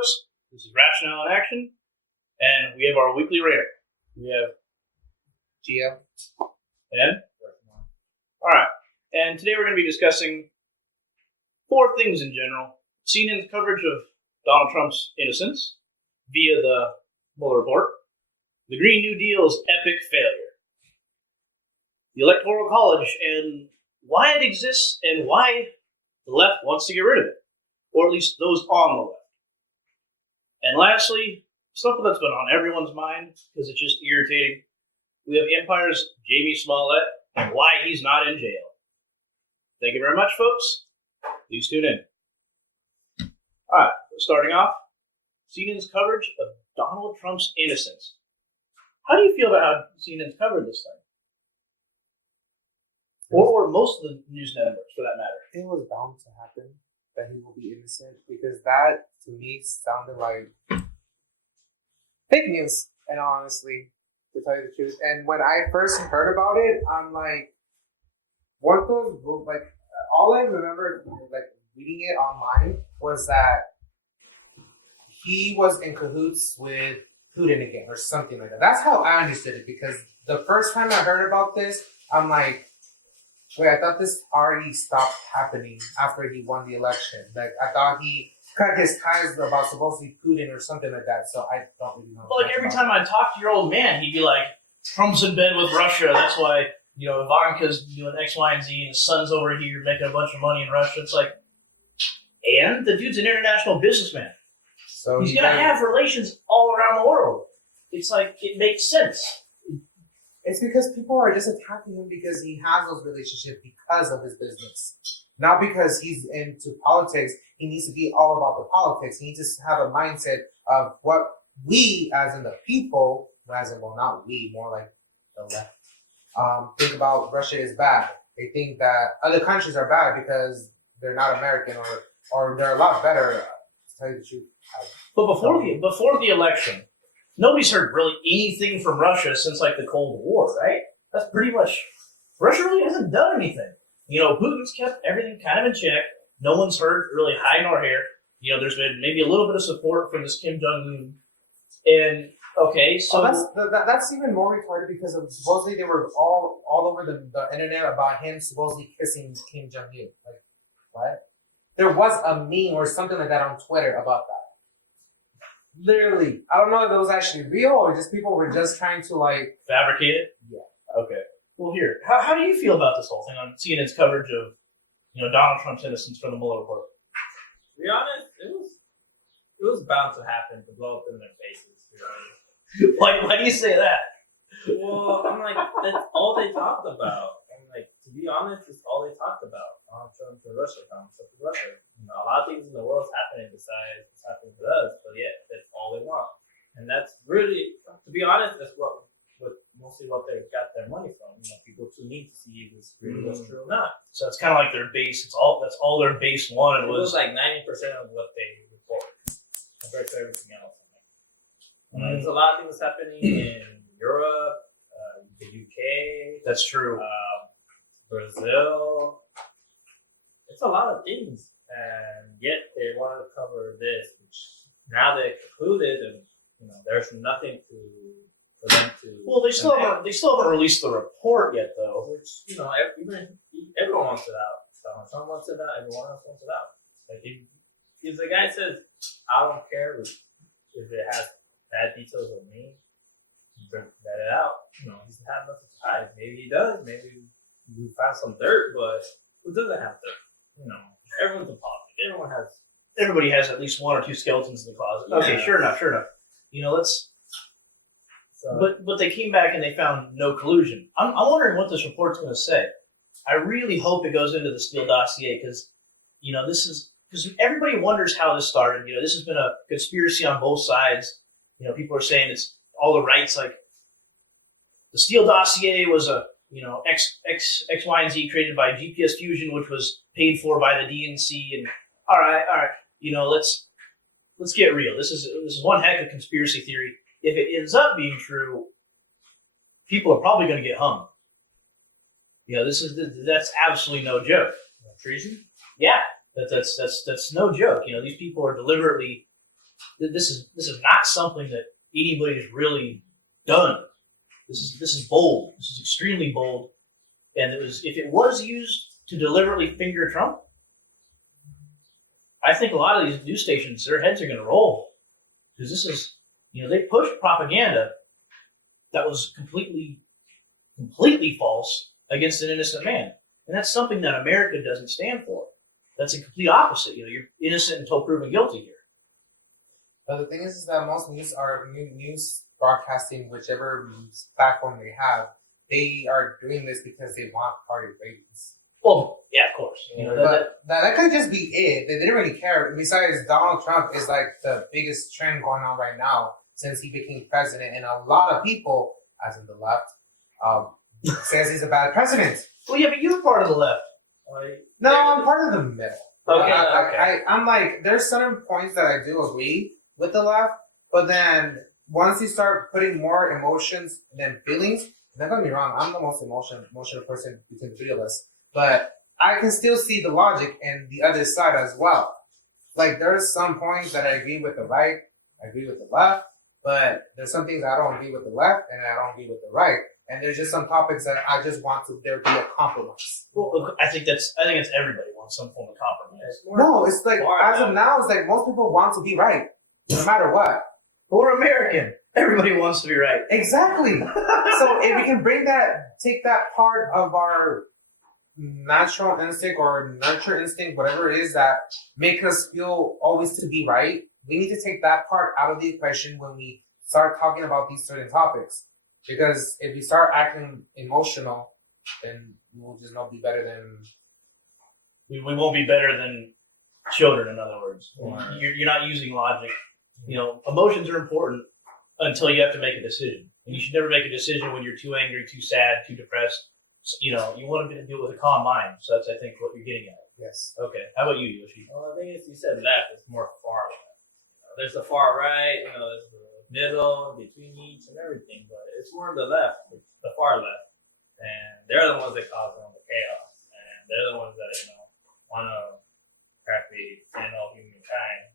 folks. This is Rationale in Action, and we have our weekly rant. We have GM. and all right. And today we're going to be discussing 4 things in general. CNN's coverage of Donald Trump's innocence via the Mueller report, the Green New Deal's epic failure, the Electoral College and why it exists and why the left wants to get rid of it, or at least those on the left. And lastly, something that's been on everyone's mind because it's just irritating. We have Empire's Jamie Smollett and why he's not in jail. Thank you very much, folks. Please tune in. All right, starting off, CNN's coverage of Donald Trump's innocence. How do you feel about how CNN's covered this thing? Or most of the news networks, for that matter. It was bound to happen that he will be innocent because that, to me, sounded like fake news, and honestly, to tell you the truth. And when I first heard about it, I'm like, what those, like, all I remember, like, reading it online was that he was in cahoots with Putin again, or something like that. That's how I understood it, because the first time I heard about this, I'm like, wait, I thought this already stopped happening after he won the election. Like, I thought he cut his ties about supposedly Putin or something like that, so I don't really know. Well, like, every time I talk to your old man, he'd be like, Trump's in bed with Russia, that's why, Ivanka's doing X, Y, and Z, and his son's over here making a bunch of money in Russia. It's like, and the dude's an international businessman. So he's going to have relations all around the world. It's like, it makes sense. It's because people are just attacking him because he has those relationships because of his business. Not because he's into politics. He needs to be all about the politics. He needs to have a mindset of what we, as in the people, not we, more like the left, think about Russia is bad. They think that other countries are bad because they're not American or they're a lot better, to tell you the truth. But before the election, nobody's heard really anything from Russia since, like, the Cold War, right? That's pretty much... Russia really hasn't done anything. Putin's kept everything kind of in check. No one's heard really hide nor hair. There's been maybe a little bit of support from this Kim Jong-un. And, okay, so... That's even more retarded because of supposedly they were all over the internet about him supposedly kissing Kim Jong-un. Like, what? There was a meme or something like that on Twitter about that. Literally, I don't know if it was actually real or just people were just trying to, like... fabricate it? Yeah. Okay. Well, here, how do you feel about this whole thing on CNN's coverage of, Donald Trump's innocence from the Mueller report? To be honest, it was bound to happen, to blow up in their faces, to be honest. Why do you say that? Well, I'm like, that's all they talked about. I'm like, to be honest, it's all they talked about. Donald Trump to Russia, Donald Trump to Russia. A lot of things in the world is happening besides what's happening to us, but yeah, that's all they want. And that's really, to be honest, that's mostly what they got their money from. People tune in to see if this really was true or not. So it's kind of like their base. That's all their base wanted was like 90% of what they reported compared to everything else. There's a lot of things happening in Europe, the UK. That's true. Brazil. It's a lot of things, and yet they wanted to cover this, which now they concluded, and there's nothing for them to. Well, they still haven't released the report yet, though. Which everyone wants it out. Donald Trump wants it out. Everyone else wants it out. Like if the guy says, "I don't care if it has bad details of me," let it out. He's had nothing to hide. Maybe he does. Maybe we found some dirt, but who doesn't have dirt? Everyone's a politics. Everybody has at least 1 or 2 skeletons in the closet. Yeah. Okay, sure enough. But they came back and they found no collusion. I'm wondering what this report's going to say. I really hope it goes into the Steele dossier because, because everybody wonders how this started. This has been a conspiracy on both sides. People are saying it's all the rights, like the Steele dossier was a, X, Y, and Z created by GPS Fusion, which was paid for by the DNC. And all right. Let's get real. This is one heck of a conspiracy theory. If it ends up being true, people are probably going to get hung. That's absolutely no joke. Treason? Yeah, that's no joke. These people are deliberately this is not something that anybody has really done. This is bold. This is extremely bold. And if it was used to deliberately finger Trump, I think a lot of these news stations, their heads are going to roll, because this is, they pushed propaganda that was completely false against an innocent man, and that's something that America doesn't stand for. That's a complete opposite. You're innocent until proven guilty here. But the thing is that most news broadcasting, whichever platform they have, they are doing this because they want party ratings. Well, yeah, of course. That could just be it. They didn't really care. Besides, Donald Trump is like the biggest trend going on right now since he became president, and a lot of people, as in the left, says he's a bad president. Well, yeah, but you're part of the left. No, I'm part of the middle. Okay. I'm like, there's certain points that I do agree with the left, but then once you start putting more emotions than feelings, don't get me wrong, I'm the most emotional person between the three of us, but I can still see the logic in the other side as well. Like, there's some points that I agree with the right, I agree with the left, but there's some things I don't agree with the left and I don't agree with the right. And there's just some topics that I just want there be a compromise. Well, I think it's everybody wants some form of compromise. No, it's like, as of now, it's like most people want to be right, no matter what. But we're American. Everybody wants to be right. Exactly. So if we can take that part of our natural instinct or nurture instinct, whatever it is that make us feel always to be right, we need to take that part out of the equation when we start talking about these certain topics. Because if we start acting emotional, then we will just not be better than... We won't be better than children, in other words. Right. You're not using logic. Emotions are important until you have to make a decision. And you should never make a decision when you're too angry, too sad, too depressed. You want to do it with a calm mind. So that's, I think, what you're getting at. Yes. Okay. How about you, Yoshi? Well, the thing is, you said left. It's more far left. There's the far right. There's the middle, between each, and everything. But it's more the left, the far left, and they're the ones that cause all the chaos, and they're the ones that want to practically end all humankind.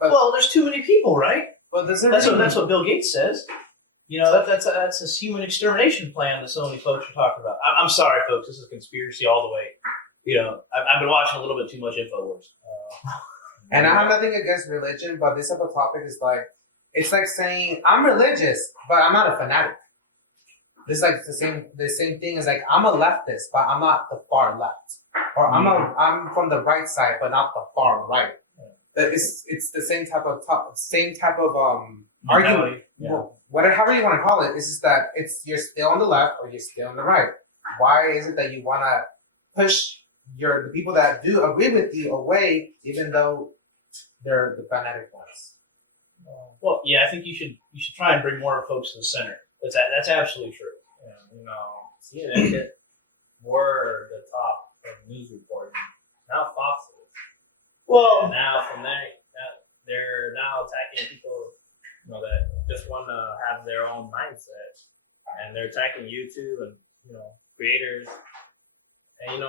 But Well, there's too many people, right? But That's what Bill Gates says. That's a human extermination plan that so many folks are talking about. I'm sorry, folks. This is conspiracy all the way. I've been watching a little bit too much InfoWars. And I have nothing against religion, but this type of topic is like, it's like saying I'm religious, but I'm not a fanatic. This is like the same thing as like I'm a leftist, but I'm not the far left, or I'm from the right side, but not the far right. It's the same type of argument. Yeah. However you want to call it, it's just that you're still on the left or you're still on the right. Why is it that you want to push the people that do agree with you away, even though they're the fanatic ones? Well, yeah, I think you should try and bring more folks to the center. That's absolutely true. CNN hit more the top of news reporting. Now Fox is. Well, and now from there, they're now attacking people, that just want to have their own mindset, and they're attacking YouTube and creators. And I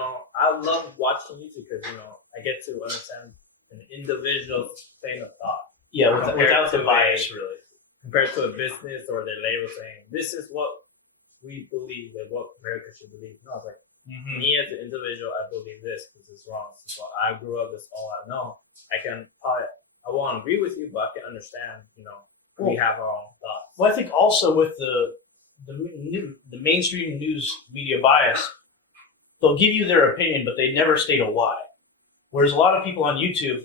love watching YouTube because I get to understand an individual train of thought. Yeah, without the bias, really. Compared to a business or their label saying, this is what we believe and what America should believe. No, it's like, me as an individual, I believe this because it's wrong. This is what I grew up, this is all I know. I won't agree with you, but I can understand, we have our own thoughts. Well, I think also with the mainstream news media bias, they'll give you their opinion, but they never state a why. Whereas a lot of people on YouTube,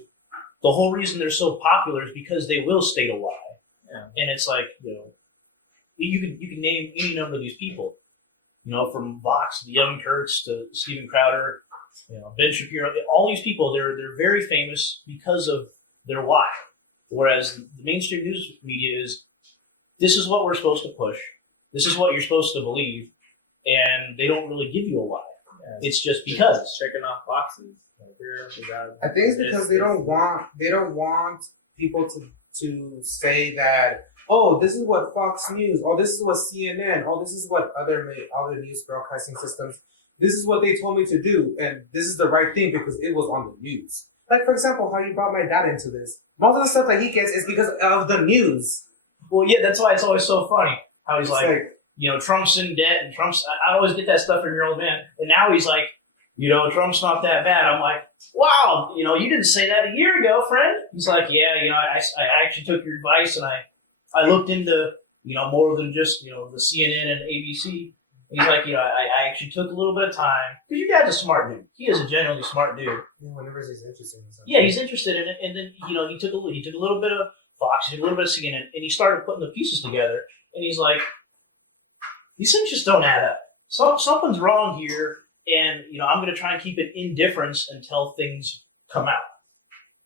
the whole reason they're so popular is because they will state a why. Yeah. And it's like, you can name any number of these people, from Vox to Young Turks to Steven Crowder, Ben Shapiro, all these people, they're very famous because of their why. Whereas the mainstream news media is, this is what we're supposed to push, this is what you're supposed to believe, and they don't really give you a why. Yeah. It's just because. It's checking off boxes. I think it's because they don't want people to say that, oh, this is what Fox News, or this is what CNN, or this is what other news broadcasting systems, this is what they told me to do, and this is the right thing because it was on the news. Like, for example, how you brought my dad into this. Most of the stuff that he gets is because of the news. Well, yeah, that's why it's always so funny how he's It's like, Trump's in debt and Trump's. I always get that stuff from your old man, and now he's like, Trump's not that bad. I'm like, wow, you didn't say that a year ago, friend. He's like, yeah, I actually took your advice and I looked into, more than just, the CNN and ABC. And he's like, I actually took a little bit of time because your dad's a smart dude. He is a genuinely smart dude. Yeah, whenever he's interested in something. Yeah, he's interested in it, and then he took a little bit of Fox, he took a little bit of CNN, and he started putting the pieces together. And he's like, these things just don't add up. Something's wrong here. And, I'm going to try and keep it indifference until things come out.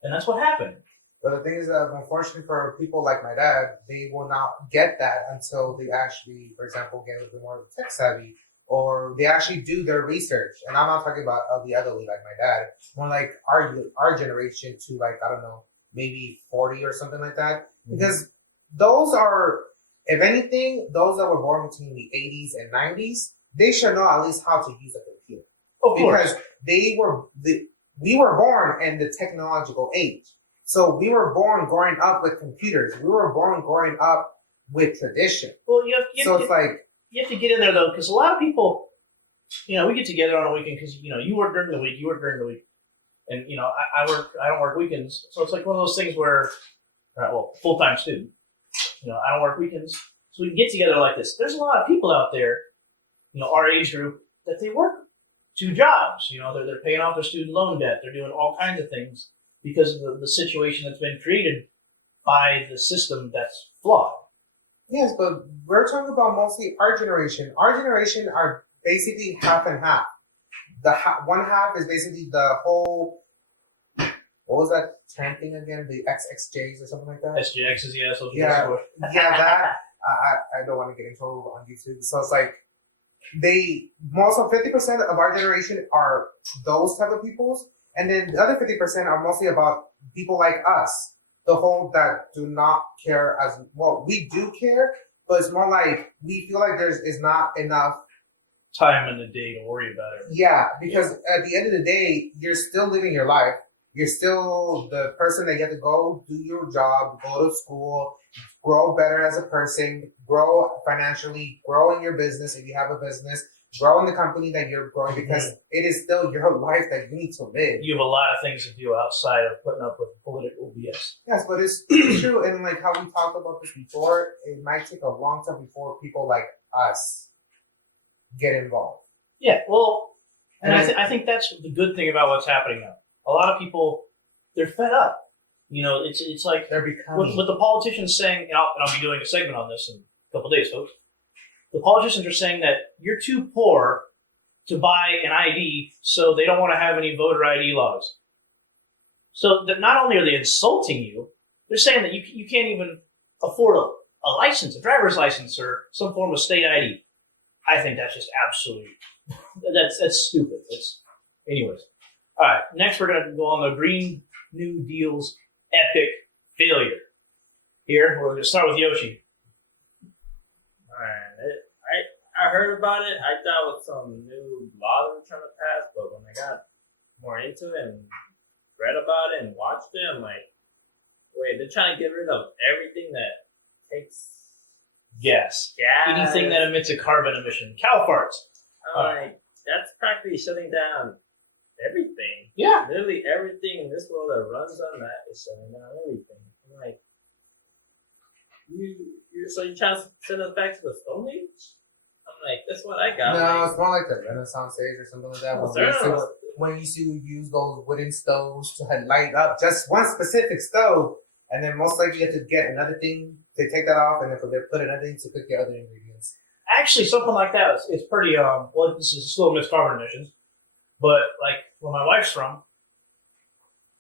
And that's what happened. But the thing is that, unfortunately for people like my dad, they will not get that until they actually, for example, get a little bit more tech savvy, or they actually do their research. And I'm not talking about the elderly like my dad, more like our generation to like, I don't know, maybe 40 or something like that. Mm-hmm. Because those are, if anything, those that were born between the 80s and 90s, they should know at least how to use a computer. Of course. Because we were born in the technological age. So we were born growing up with computers. We were born growing up with tradition. Well, you have to get in there, though, because a lot of people, we get together on a weekend because, you work during the week, you work during the week. And, I don't work weekends. So it's like one of those things where, full-time student, I don't work weekends. So we can get together like this. There's a lot of people out there, our age group, that they work 2 jobs. They're paying off their student loan debt. They're doing all kinds of things because of the situation that's been created by the system that's flawed. Yes, but we're talking about mostly our generation. Our generation are basically half and half. One half is basically the whole, what was that trend thing again? The XXJs or something like that? SJXs, yeah. So yeah, that. I don't want to get in trouble on YouTube. So it's like, most of 50% of our generation are those type of peoples. And then the other 50% are mostly about people like us. The whole that do not care as well. We do care, but it's more like we feel like is not enough time in the day to worry about it. Yeah, because at the end of the day, you're still living your life. You're still the person that get to go do your job, go to school, grow better as a person, grow financially, grow in your business if you have a business, grow in the company that you're growing because it is still your life that you need to live. You have a lot of things to do outside of putting up with political BS. Yes, but it's true. And like how we talked about this before, it might take a long time before people like us get involved. Yeah, well, and I think that's the good thing about what's happening now. A lot of people, they're fed up. It's like they're becoming with the politicians saying, and I'll be doing a segment on this in a couple of days, folks. The politicians are saying that you're too poor to buy an ID, so they don't want to have any voter ID laws. So that not only are they insulting you, they're saying that you can't even afford a license, a driver's license, or some form of state ID. I think that's just absolutely that's stupid. Anyways. All right, next we're going to go on the Green New Deal's epic failure. Here, we're going to start with Yoshi. Man, I heard about it. I thought it was some new law they were trying to pass, but when I got more into it and read about it and watched it, I'm like, wait, they're trying to get rid of everything that takes gas. Anything that emits a carbon emission. Cow farts. I'm like, that's practically shutting down everything. Yeah. Literally everything in this world that runs on that is shutting down everything. I'm like, so you're trying to send us back to the Stone Age? I'm like, that's what I got. No, it's more like the Renaissance age or something like that. When you see use those wooden stoves to light up just one specific stove, and then most likely you have to get another thing to take that off, and then they put another thing to cook your other ingredients. Actually, something like that is pretty, well, this is still emits carbon emissions, but like where my wife's from,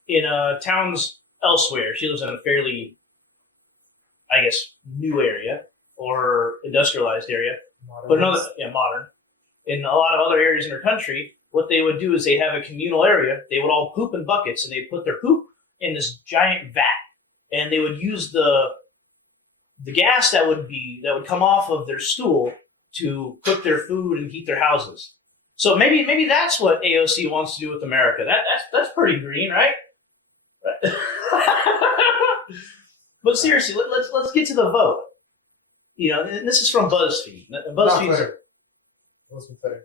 in towns elsewhere, she lives in a fairly, I guess, new area or industrialized area, but modern. In a lot of other areas in her country, what they would do is they have a communal area. They would all poop in buckets, and they put their poop in this giant vat, and they would use the gas that would come off of their stool to cook their food and heat their houses. So maybe that's what AOC wants to do with America. That's pretty green, right? But seriously, let's get to the vote. You know, and this is from BuzzFeed. BuzzFeed. Twitter. It was from Twitter.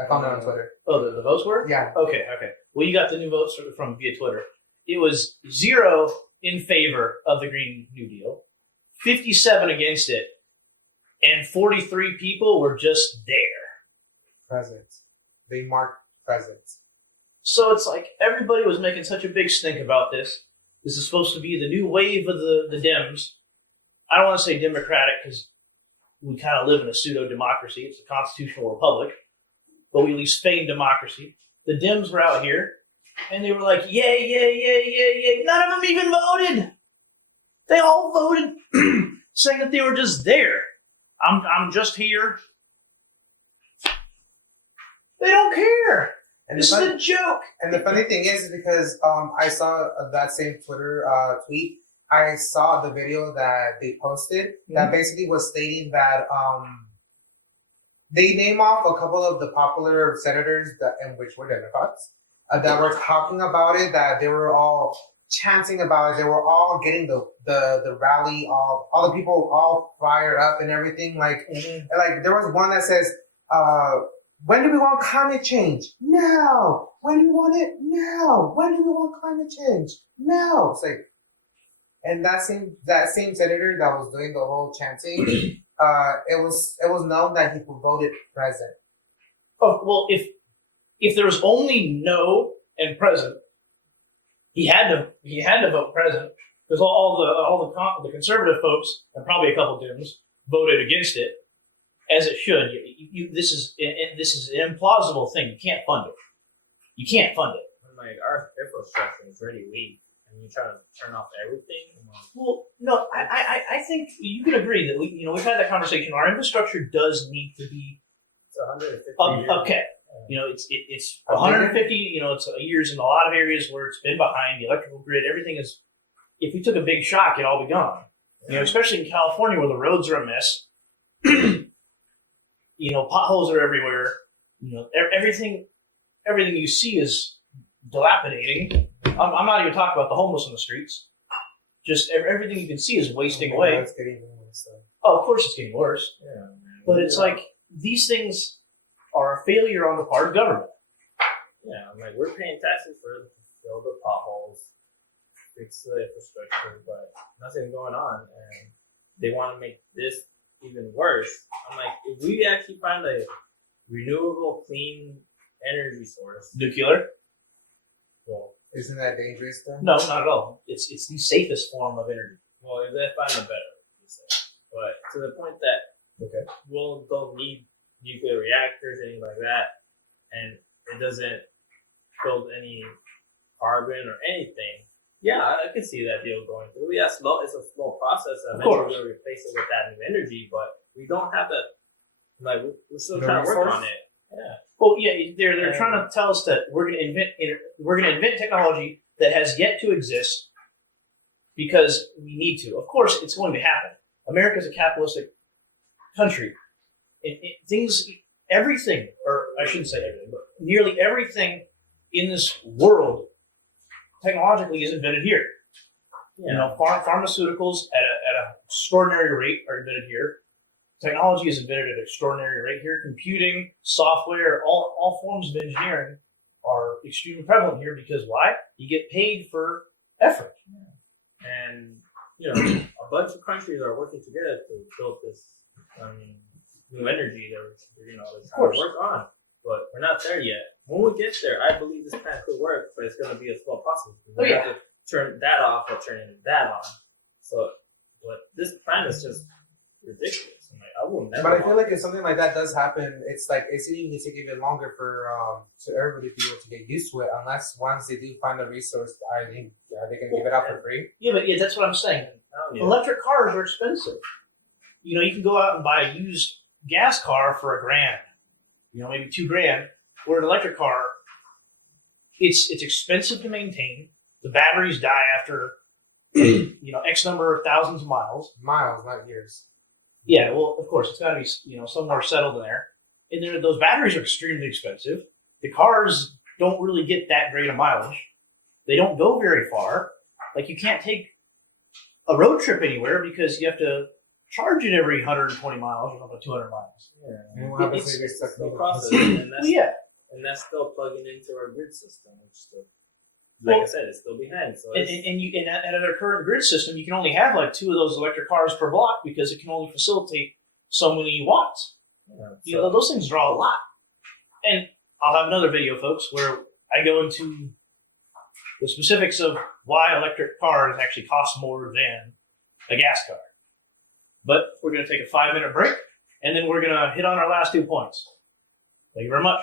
I found it on Twitter. Oh, the votes were? Yeah. Okay. Well, you got the new votes from via Twitter. It was 0 in favor of the Green New Deal, 57 against it, and 43 people were just there. Present. They marked present. So it's like everybody was making such a big stink about this. This is supposed to be the new wave of the Dems. I don't want to say democratic because we kind of live in a pseudo-democracy. It's a constitutional republic, but we at least feign democracy. The Dems were out here, and they were like, yay, yay, yay, yay, yay. None of them even voted. They all voted saying that they were just there. I'm just here. They don't care. And This is a joke. And the funny thing is because I saw that same Twitter tweet. I saw the video that they posted that basically was stating that they name off a couple of the popular senators and which were Democrats that were talking about it. That they were all chanting about it. They were all getting the rally, all the people all fired up and everything. Like there was one that says, when do we want climate change? Now. When do we want it? Now. When do we want climate change? Now. It's like, and that same senator that was doing the whole chanting, it was known that he voted present. Oh well, if there was only no and present, he had to vote present because all the conservative folks and probably a couple Dems voted against it, as it should. This is an implausible thing. You can't fund it. You can't fund it. Like our infrastructure is really weak, and you try to turn off everything. Well, no, I think you can agree that we've had that conversation. Our infrastructure does need to be. It's 150 years. Okay. It's 150. It's years in a lot of areas where it's been behind the electrical grid. Everything is. If we took a big shock, it'd all be gone. Especially in California where the roads are a mess. Potholes are everywhere. Everything you see is dilapidating. I'm not even talking about the homeless on the streets. Just everything you can see is wasting away. It's getting worse. Oh, of course it's getting worse. Yeah, but it's like these things are a failure on the part of government. Yeah, we're paying taxes to fill the potholes, fix the infrastructure, but nothing's going on, and they want to make this even worse. I'm like, if we actually find a renewable, clean energy source, nuclear. Well, isn't that dangerous though? No, not at all. It's the safest form of energy. Well, if they find a better, but to the point that we don't need nuclear reactors, anything like that, and it doesn't build any carbon or anything. Yeah, I can see that deal going through. Yeah, it's a slow process. Eventually, we'll replace it with that new energy, but we don't have that. We're still trying to work on it. Yeah. Well, yeah, they're trying to tell us that we're going to invent technology that has yet to exist because we need to. Of course, it's going to happen. America's a capitalistic country. Everything, or I shouldn't say everything, but nearly everything in this world technologically is invented here. Yeah. Pharmaceuticals at an extraordinary rate are invented here. Technology is invented at an extraordinary rate here. Computing, software, all forms of engineering are extremely prevalent here because why? You get paid for effort. Yeah. And, a bunch of countries are working together to build this new energy that they're trying to work on. But we're not there yet. When we get there, I believe this plan could work, but it's going to be a slow process. We have to turn that off or turn that on. So, but this plan is just ridiculous. I will never. But I feel like if something like that does happen, it's even take even longer for everybody to be able to get used to it. Unless once they do find a resource, are they going to give it out for free? Yeah, but that's what I'm saying. Electric cars are expensive. You can go out and buy a used gas car for $1,000. Maybe $2,000. Where an electric car, it's expensive to maintain. The batteries die after X number of thousands of miles. Miles, not years. Yeah, well, of course, it's got to be somewhere settled in there. And those batteries are extremely expensive. The cars don't really get that great of mileage. They don't go very far. Like, you can't take a road trip anywhere because you have to charge it every 120 miles or 200 miles. Yeah. And what happens It's if you're stuck still in the processing, and Well, yeah. that's still plugging into our grid system, which still, Well, I said, it's still behind. So And at our current grid system, you can only have like 2 of those electric cars per block because it can only facilitate so many watts. You know, those things draw a lot. And I'll have another video, folks, where I go into the specifics of why electric cars actually cost more than a gas car. But we're going to take a 5-minute break, and then we're going to hit on our last 2 points. Thank you very much.